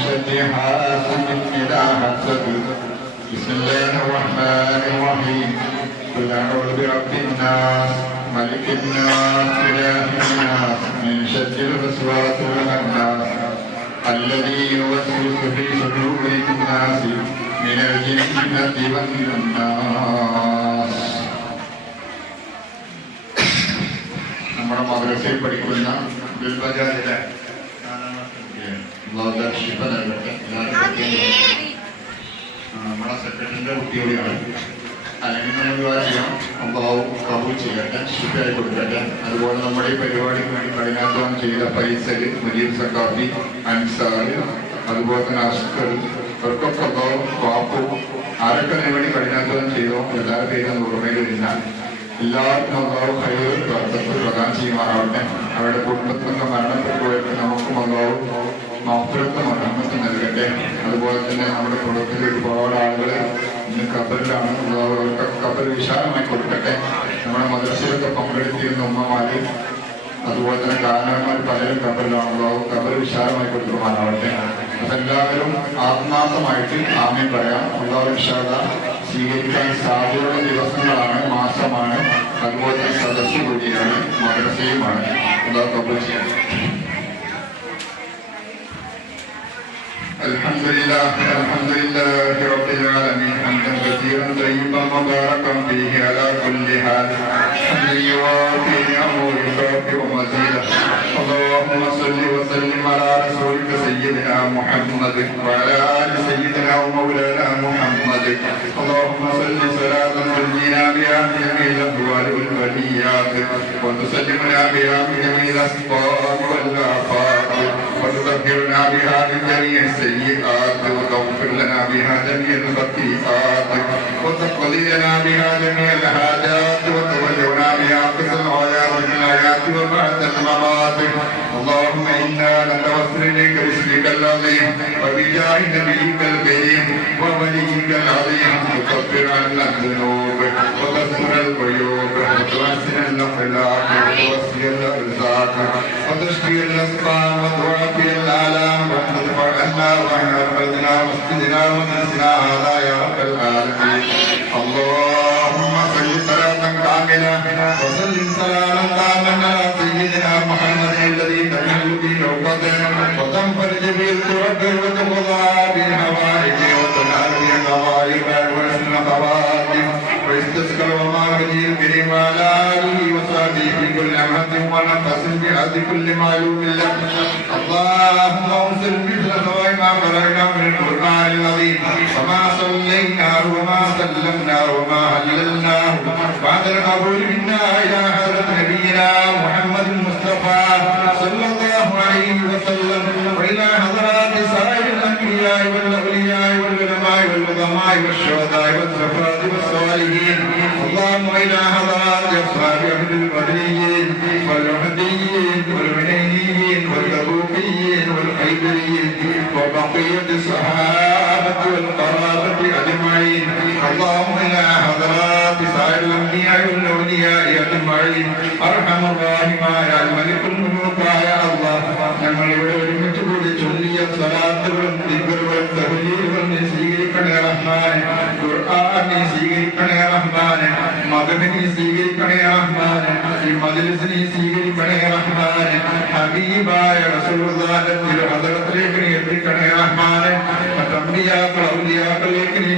شر حاسد إذا حسد بسم الله الرحمن الرحيم قل أعوذ برب الناس ملك الناس إله الناس من شر الوسواس الخناس الذي يوسوس في صدور الناس من الجنة والناس നമ്മുടെ മദ്രസയിൽ പഠിക്കുന്ന ബിൽബജാരിലെ ശിഫ നൽകട്ടെ നമ്മളെ സെക്രട്ടറിന്റെ കുട്ടിയോടെയാണ് അല്ലെങ്കിൽ നമ്മൾ വിവാഹം അമ്പാവും കബൂൾ ചെയ്യട്ടെ. ശിഫയായി കൊടുക്കട്ടെ അതുപോലെ നമ്മുടെ ഈ പരിപാടിക്ക് വേണ്ടി കഠിനാധ്വാനം ചെയ്ത പൈസൽ മുജീബ് സക്കാഫി അൻസാർ അതുപോലെ തന്നെ അസ്കർ അവർക്കൊക്കെ അമ്പാവും പാപ്പു ആരൊക്കെ വേണ്ടി കഠിനാധ്വാനം ചെയ്തോ? എല്ലാവരുടെ പേരും ഓർമ്മയിൽ എല്ലാവർക്കും അള്ളാഹു ഹൈർ വർദ്ധത്ത് പ്രദാനം ചെയ്യുമാറാവട്ടെ അവരുടെ കുടുംബത്തിൽ നിന്ന് മരണപ്പെട്ടു പോയിട്ട് നമുക്കും അള്ളാഹു മാപ്പിളത്തെ മരണത്ത് നൽകട്ടെ. അതുപോലെ തന്നെ നമ്മുടെ കുടുംബത്തിൽ ഒരുപാട് ആളുകളെ ഇന്ന് അള്ളാഹു അവർക്ക് കബർ വിശാലമായി കൊടുക്കട്ടെ. നമ്മുടെ മദ്രസയിലൊക്കെ പങ്കെടുത്തിരുന്ന ഉമ്മമാര് അതുപോലെ തന്നെ കാരണവന്മാർ പലരും കബറിലാണ് അള്ളാഹു കബർ വിശാലമായി കൊടുക്കുമാറാവട്ടെ അതെല്ലാവരും ആത്മാർത്ഥമായിട്ട് ആമയും പറയാം. ഉള്ളവർ വിശാല സ്വീകരിക്കാൻ സാധ്യതയുള്ള ദിവസങ്ങളാണ് മാസമാണ്. അതുപോലെ തന്നെ സദസ്സ് കൂടിയാണ് മദ്രസയുമാണ്. കബൂൽ ചെയ്യണം الحمد لله الحمد لله رب العالمين حمدا كثيرا طيبا مباركا فيه على كل حال. حمدا يوافي نعمه ويكافئ مزيدا اللهم صل وسلم على رسولك سيدنا محمد وعلى آل سيدنا ومولانا محمد. اللهم صل صلاة تنجينا بها من جميع الاهوال والبليات وتسلمنا بها من جميع الأسباب والآفات. وتطهرنا بها من جميع السيئات وتغفر لنا بها جميع الخطيئات وتقضي لنا بها جميع الحاجات وتبلغنا الحياة وبعد الممات اللهم إنا نتوسل إليك باسمك العظيم وبجاه نبيك الكريم ووليك العظيم. تكفر عنا الذنوب وتستر العيوب وتحسن الأخلاق وتوسع الأرزاق. وتشفي الأسقام وتعافي الآلام. وتدفع عنا وعن ربنا واسجدنا ونسنا هذا يا رب العالمين. اللهم صل صلاة كاملة. كل معلوم لك. اللهم انزل مثل ثواب ما قرانا من القرآن العظيم. وما صليناه وما سلمناه وما هللناه بعد القبول منا إلى حضرة نبينا محمد المصطفى صلى الله عليه وسلم. وإلى حضرات سائر الأنبياء والأولياء والعلماء والعظماء والشهداء والزكاه والصالحين. اللهم إلى حضرات أصحاب أهل البدريين وبقية الصحابة والقرابة أجمعين اللهم إلى حضرات سائر الأنبياء والأولياء أجمعين أرحم الراحمة يا الملك الملوك يا الله ഞങ്ങൾ ഇവിടെ ഒരുമിച്ച് കൂടി ചൊല്ലിയ സ്വലാത്തുകളും ദിക്കറുകളും തഹ്ലീലുകളും നീ സ്വീകരിക്കണേ റഹ്മാനെ ഖുർആൻ നീ സ്വീകരിക്കണേ റഹ്മാനെ മദനി സ്വീകരിക്കണേ റഹ്മാനെ ഈ മജ്ലിസ് നീ സ്വീകരിക്കണേ റഹ്മാനെ. ഹബീബായ റസൂലുള്ളാഹിന്റെ തിരുഹദറത്തിലേക്ക് നീ എത്തിക്കണേ റഹ്മാനെ. മറ്റമ്പിയാക്കൾ നീ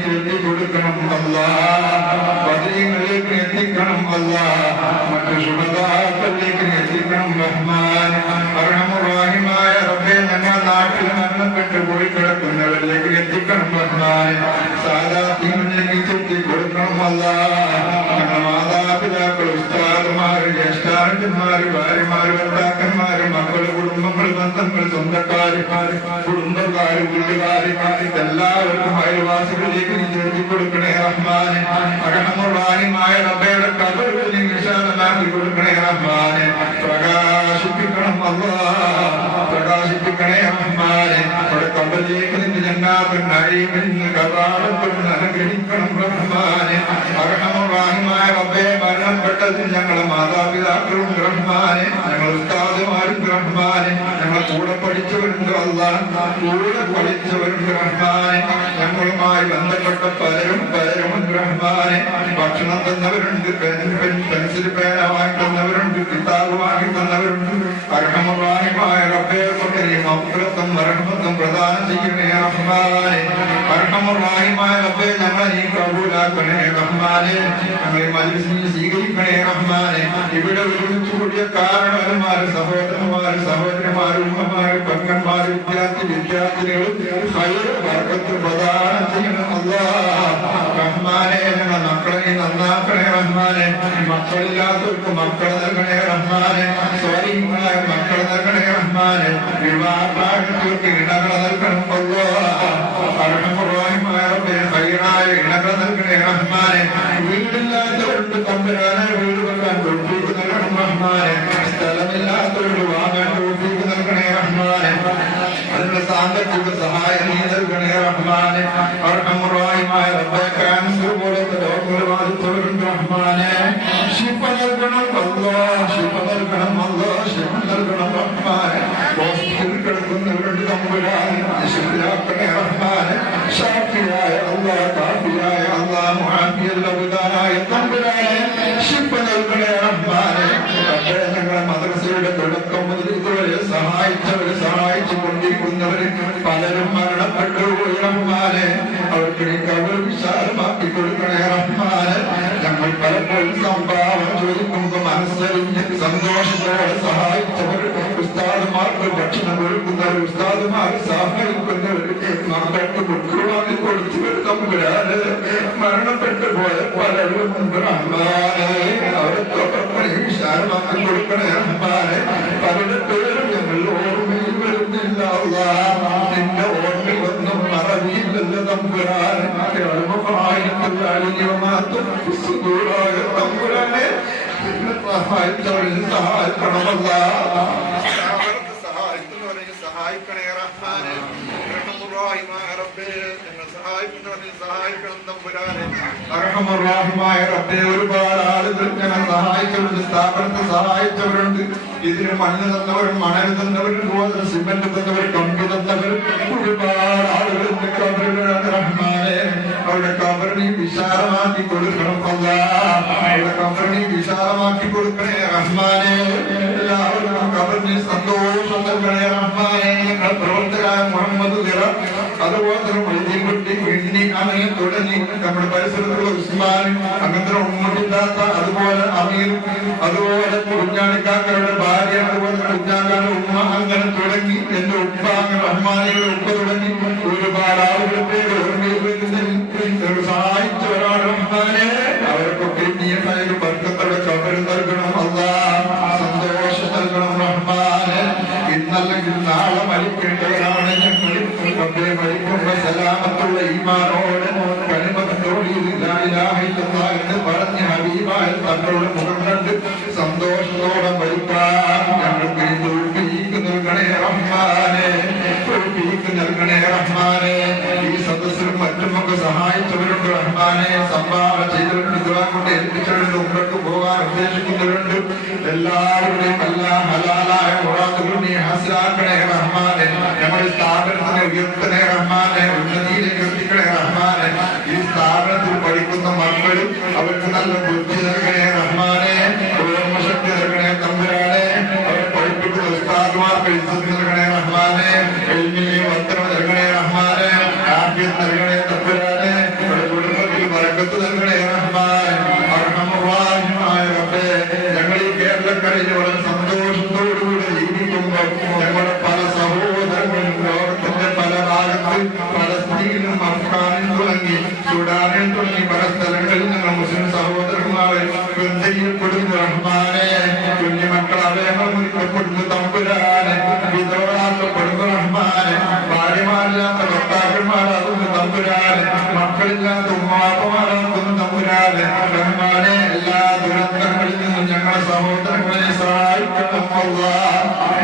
ചെത്തി കൊടുക്കണം അല്ലാഹ് ബദരീങ്ങളിലേക്ക് നീ എത്തിക്കണം അല്ലാഹ് മറ്റു ശുഭദാക്കളിലേക്ക് നീ എത്തിക്കണം റഹ്മാൻ അർഹമുറാഹിമായ റബ്ബേ ഞങ്ങൾ നാട്ടിൽ മരണപ്പെട്ടു പോയി കിടക്കുന്നവരിലേക്ക് എത്തിക്കണം റഹ്മാൻ സാധാത്യങ്ങളിലേക്ക് ചെത്തി കൊടുക്കണം അല്ലാഹ് മാതാപിതാക്കൾ ഉസ്താദുമാര് ജ്യേഷ്ഠാരന്മാര് ഭാര്യമാര് ഭർത്താക്കന്മാര് മക്കൾ കുടുംബങ്ങൾ ബന്ധങ്ങൾ സ്വന്തക്കാര് കുടുംബക്കാര് വീട്ടുകാര് എല്ലാവർക്കും അയൽവാസികളിലേക്ക് നീ ചേർത്തി കൊടുക്കണേ റഹ്മാനെ അകണമുറാനിമായ റബ്ബയുടെ കബറുകൾ നീ വിശാലമാക്കി കൊടുക്കണേ റഹ്മാനെ. പ്രകാശിപ്പിക്കണം അല്ലാ പ്രകാശിപ്പിക്കണേ റഹ്മാനെ. അവിടെ കബറിലേക്ക് നിന്ന് ജന്നാത്തും നഴീമെന്ന് കവാടത്തും അനുഗ്രഹിക്കണം റഹ്മാനെ. അർഹമുറാഹിമായ റബ്ബേ മരണപ്പെട്ടതിൽ ഞങ്ങളെ മാതാപിതാക്കളും ബ്രഹ്മാനെ ഞങ്ങൾ ഉസ്താദുമാരും ബ്രഹ്മാനെ ഞങ്ങളെ കൂടെ പഠിച്ചവരുണ്ട് അല്ല കൂടെ പഠിച്ചവരും ബ്രഹ്മാനെ ഞങ്ങളുമായി ബന്ധപ്പെട്ട പലരും പലരും ബ്രഹ്മാനെ ഭക്ഷണം തന്നവരുണ്ട് പെൻ പെൻ പെൻസിൽ പേന വാങ്ങി തന്നവരുണ്ട് കിതാബ് വാങ്ങി തന്നവരുണ്ട് അർഹമറാഹിമായ റബ്ബേ മക്കളത്തും റഹ്മത്തും പ്രദാനം ചെയ്യണേ റഹ്മാനെ. അർഹമറാഹിമായ റബ്ബേ ഞങ്ങളെ നീ കബൂലാക്കണേ റഹ്മാനെ. ഞങ്ങളെ മജ്ലിസിൽ സ്വീകരിക്കണേ റഹ്മാനെ ഇവിടെ ഒരുമിച്ച് കൂടിയ കാരണവന്മാര് സഹോദരന്മാര് സഹോദരന്മാര് ഉമ്മമാര് പെങ്ങന്മാര് വിദ്യാർത്ഥി വിദ്യാർത്ഥിനികൾ വർഗത്ത് പ്രദാനം ചെയ്യണം അല്ലാ റഹ്മാനെ ഞങ്ങളെ മക്കളെ നന്നാക്കണേ റഹ്മാനെ. മക്കളില്ലാത്തവർക്ക് മക്കളെ നൽകണേ റഹ്മാനെ. സ്വരീങ്ങളായ മക്കളെ നൽകണേ റഹ്മാനെ. വിവാഹങ്ങൾക്ക് ഇണകളെ നൽകണം അല്ലാ അർഹമുറാഹിമായ റബ്ബേ ഹൈറായ ഇണകളെ നൽകണേ റഹ്മാനെ. വീടില്ലാത്തവരുണ്ട് തമ്പുരാനെ വീട് വെക്കാൻ തോഫീക്ക് നൽകണം റഹ്മാനെ. സ്ഥലമില്ലാത്തവർക്ക് വാങ്ങാൻ തോഫീക്ക് നൽകണേ റഹ്മാനെ. അതിനുള്ള സാമ്പത്തിക സഹായം നൽകണേ റഹ്മാനെ. അർഹമുറാഹിമായ റബ്ബേ റഹ്മാനെ അവർക്ക് നീ കവർ വിശാലമാക്കി കൊടുക്കണേ റഹ്മാനെ. ഞങ്ങൾ പലപ്പോഴും സംഭാവന ചോദിക്കുമ്പോ മനസ്സറിഞ്ഞ് സന്തോഷത്തോടെ സഹായിച്ചവർ ഉസ്താദുമാർക്ക് ഭക്ഷണം കൊടുക്കുന്നവർ ഉസ്താദുമാർ സഹായിക്കുന്നവർ മക്കൾക്ക് ബുക്ക് വാങ്ങി കൊടുത്തവർ തമ്പുരാന് മരണപ്പെട്ടു പോയ പലരും ഉണ്ട് റഹ്മാനെ അവർക്ക് വിശാലമാക്കി കൊടുക്കണേ റഹ്മാനെ. പലരുടെ പേരും ഞങ്ങൾ ഓർമ്മയിൽ വരുന്നില്ല അല്ലാ. നിന്റെ ഓർമ്മയിൽ ഒന്നും മറവിയില്ലല്ലോ തമ്പുരാനെ അഴുമുഖമായിട്ടുള്ള അലിഞ്ഞുമാത്തും സുദൂരായ തമ്പുരാനെ നിന്നെ സഹായിച്ചവരിൽ സഹായിക്കണമല്ല സഹായിക്കുന്നവരെ സഹായിക്കണേ റഹ്മാനെ റഹ്മുറാഹിമായ റബ്ബേ ഞങ്ങൾ സഹായിക്കുന്നവരെ സഹായിക്കണം തമ്പുരാനെ അർഹമുറാഹിമായ റബ്ബേ ഒരുപാട് ആളുകൾ ഞങ്ങൾ സഹായിച്ചവരുണ്ട് സ്ഥാപനത്തെ സഹായിച്ചവരുണ്ട്. ഇതിന് മണ്ണ് തന്നവരും മണൽ തന്നവരും സിമെന്റ് തന്നവരും കമ്പി തന്നവർ ഒരുപാട് റഹ്മാനെ അവരുടെ കബറിനെ വിശാലമാക്കി കൊടുക്കണം അവരുടെ കബറിനെ വിശാലമാക്കി കൊടുക്കണേ റഹ്മാനെ. എല്ലാവരും കബറിനെ സന്തോഷം നൽകണേ റഹ്മാനെ. പ്രവർത്തകരായ മുഹമ്മദ് അതുപോലെ അതുപോലെ അതുപോലെ കുഞ്ഞാണിക്കാക്കരുടെ ഭാര്യ അതുപോലെ കുഞ്ഞാക്കാരുടെ ഉമ്മ അങ്ങനെ തുടങ്ങി എന്റെ ഉപ്പ അങ്ങനെ റഹ്മാനിയുടെ ഉപ്പ തുടങ്ങി ഒരുപാട് ആളുകൾ പേര് ഓർമ്മയിൽ സഹായിച്ചവരാണ് റഹ്മാനെ അവർക്കൊക്കെ നീയമായൊരു ബർക്കത്തോടെ കബര് നൽകണം. അല്ലാ സന്തോഷം നൽകണം റഹ്മാനെ. ഇന്നല്ലെങ്കിൽ നാളെ മരിക്കേണ്ടവരാണ്. ഞങ്ങൾ റബ്ബേ മരിക്കുമ്പോ സലാമത്തുള്ള ഈമാനോട് എന്ന് പറഞ്ഞ് ഹബീബായ തങ്ങളുടെ മുഖം സന്തോഷത്തോടെ മരിക്കാൻ ഞങ്ങൾക്ക് തോൽപ്പിക്ക് നൽകണേ റഹ്മാനെ. തോൽപ്പിക്ക് നൽകണേ റഹ്മാനെ. മറ്റുമൊക്കെ സഹായിച്ചവരുണ്ട്. റഹ്മാനെ സംഭാവന ചെയ്തവരുണ്ട് ദുആ കൊണ്ട് ഏൽപ്പിച്ചവരുണ്ട് ഉമ്മക്ക് പോകാൻ ഉദ്ദേശിക്കുന്നവരുണ്ട്. എല്ലാവരുടെയും എല്ലാ ഹലാലായ മുറാദുകളും നീ ഹാസിലാക്കണേ റഹ്മാനെ. നമ്മുടെ സ്ഥാപനത്തിനെ ഉയർത്തണേ റഹ്മാനെ. ഉന്നതിയിലേക്ക് എത്തിക്കണേ റഹ്മാനെ. ഈ സ്ഥാപനത്തിൽ പഠിക്കുന്ന മക്കളും അവർക്ക് നല്ല ബുദ്ധി നൽകണേ റഹ്മാനെ. ഓർമ്മശക്തി നൽകണേ തമ്പുരാനെ. അവരെ പഠിപ്പിക്കുന്ന ഉസ്താദ്മാർക്ക് ഇജ്ജത്ത് നൽകണേ റഹ്മാനെ എൽമിനെ വർത്തനം നൽകണേ റഹ്മാനെ ആഫിയത്ത് നൽകണേ തമ്പുരാനെ അവരുടെ കുടുംബത്തിൽ വരക്കത്ത് നൽകണേ റഹ്മാനെ അർഹമുറാഹിമായ റബ്ബേ ഞങ്ങൾ ഈ കേരളക്കരയിൽ വളരെ സന്തോഷത്തോടുകൂടി ജീവിക്കുമ്പോൾ ഞങ്ങളുടെ പല സഹോദരങ്ങളും ലോകത്തിന്റെ പല ഭാഗത്ത് പലസ്തീനും അഫ്ഗാനും തുടങ്ങി സുഡാനിൽ തുടങ്ങി പല സ്ഥലങ്ങളിൽ ഞങ്ങൾ മുസ്ലിം സഹോദരന്മാരെ ബന്ധപ്പെടുന്നു റഹ്മാനെ കുഞ്ഞുമക്കൾ അവയവം മുറിക്കപ്പെടുന്നു തമ്പുരാനെ വിധവകളാക്കപ്പെടുന്നു റഹ്മാനെ ഭാര്യമാരില്ലാത്ത ഭർത്താക്കന്മാരാകുന്നു തമ്പുരാനെ മക്കളില്ലാത്ത ഉമ്മാപ്പമാരാകുന്നു തമ്പുരാനെ റഹ്മാനെ എല്ലാ ദുരന്തങ്ങളിൽ നിന്നും ഞങ്ങളെ സഹോദരങ്ങളെ സഹായിക്കണം അല്ലാ.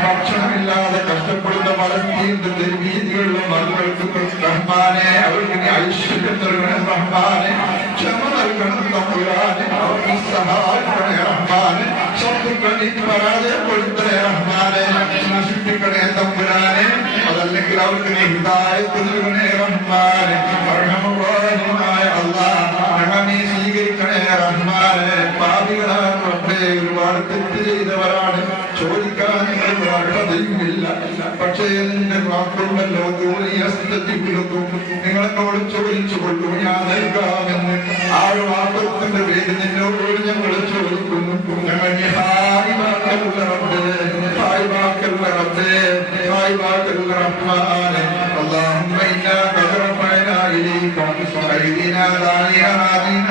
ഭക്ഷണമില്ലാതെ കഷ്ടപ്പെടുന്ന പലസ്തീന്റെ തെരുവീതികളിലെ മക്കൾക്ക് റഹ്മാനെ അവർക്ക് നീ ഐശ്വര്യം നൽകണം റഹ്മാനെ ക്ഷമ നൽകണം തമ്പുരാനെ അവർക്ക് സഹായിക്കണേ റഹ്മാനെ ശത്രുക്കൾ നീ പരാജയപ്പെടുത്തണേ റഹ്മാനെ നശിപ്പിക്കണേ തമ്പുരാനെ അതല്ലെങ്കിൽ അവർക്ക് നീ ഹിദായത്ത് നൽകണേ റഹ്മാനെ അർഹമുറാഹിമായ അല്ലാഹ് ഞങ്ങൾ നീ സ്വീകരിക്കണേ റഹ്മാനെ പാപികളാണ് റബ്ബേ ഒരുപാട് തെറ്റ് ചെയ്തവരാണ് ചോദിക്കാൻ നിങ്ങൾക്ക് അർഹതയുമില്ല പക്ഷേ നിന്റെ വാക്കുണ്ടല്ലോ ദൂരിയസ്തത്തിക്കുന്നു നിങ്ങളെന്നോട് ചോദിച്ചു കൊള്ളു ഞാൻ നൽകാമെന്ന് ആ ഒരു വാക്കത്തിന്റെ പേര് നിന്നോട് ഞങ്ങൾ ചോദിക്കുന്നു ഞങ്ങൾ ഹായ് വാക്കല്ല റബ്ബേ ഹായ് വാക്കല്ല റബ്ബേ ഹായ് വാക്കല്ല റഹ്മാനെ اللهم إنا قد رفعنا إليك أيدينا داعيا هادينا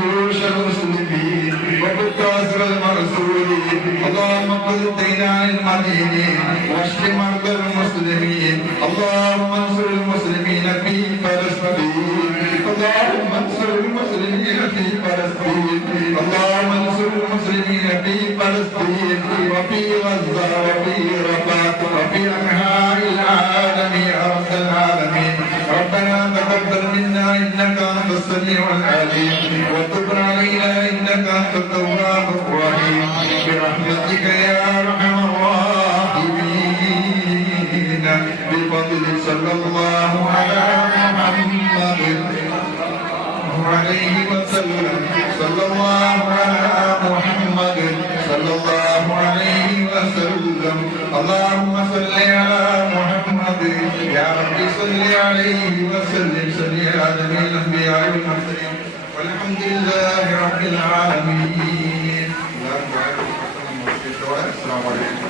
جيوش المسلمين وفك اسر المرسولين اللهم قل عن المدينين واشف مرضى المسلمين اللهم انصر المسلمين في فلسطين اللهم انصر المسلمين في فلسطين اللهم انصر المسلمين في فلسطين وفي غزة وفي رفح وفي أنحاء العالم يا رب العالمين ربنا تقبل السميع العليم وتب علينا إنك أنت التواب الرحيم. برحمتك يا أرحم الراحمين. بفضل صلى الله على محمد عليه وسلم. صلى الله على محمد. صلى الله عليه وسلم. اللهم صل على محمد. يا رب صل عليه وسلم. جميع الانبياء والمرسلين والحمد لله رب العالمين. السلام عليكم.